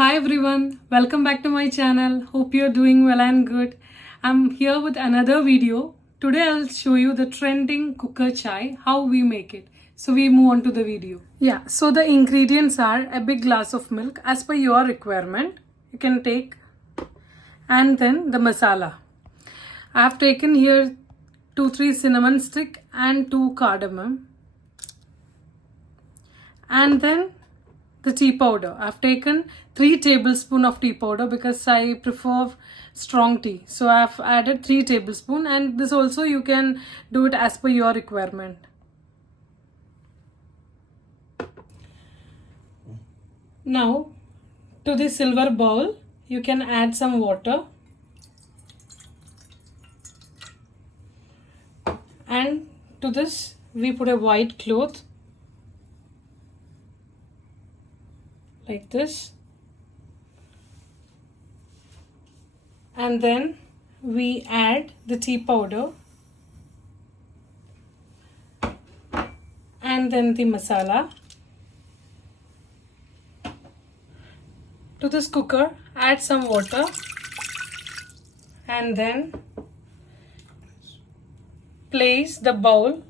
Hi everyone, welcome back to my channel. Hope you're doing well and good. I'm here with another video. Today I'll show you the trending cooker chai, how we make it. So we move on to the video. Yeah, so the ingredients are a big glass of milk as per your requirement. You can take, and then the masala. I have taken here 2-3 cinnamon stick and 2 cardamom. And then the tea powder. I've taken 3 tablespoons of tea powder because I prefer strong tea. So I've added 3 tablespoons, and this also you can do it as per your requirement. Now to the silver bowl you can add some water and to this we put a white cloth like this, and then we add the tea powder and then the masala. To this cooker add some water and then place the bowl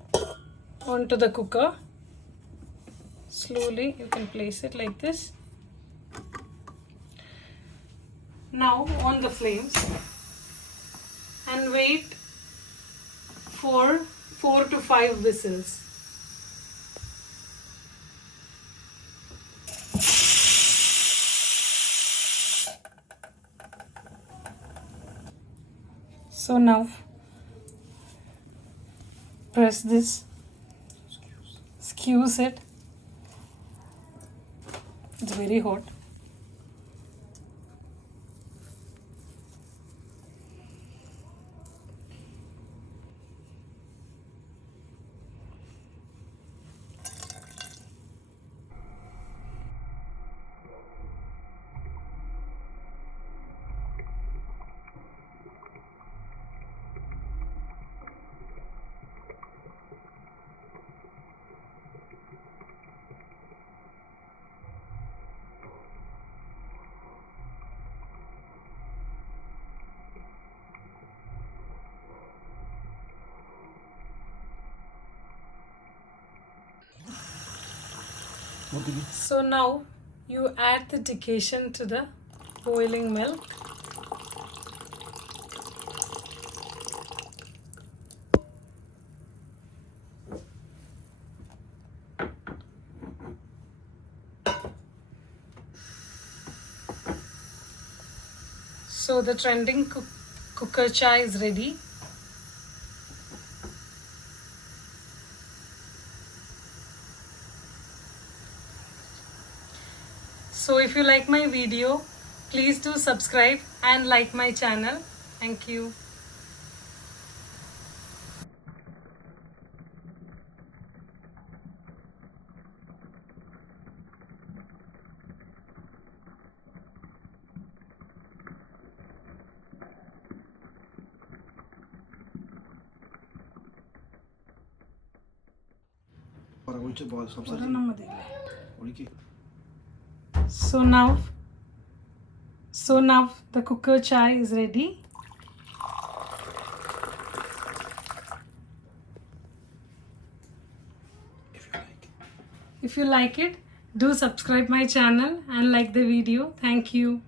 onto the cooker. Slowly you can place it like this. Now on the flames and wait for 4 to 5 whistles. So now press this, squeeze it. It's very hot. So now you add the decantation to the boiling milk. So the trending cooker chai is ready. So if you like my video, please do subscribe and like my channel. Thank you. So now the cooker chai is ready. If you like it, do subscribe my channel and like the video. Thank you.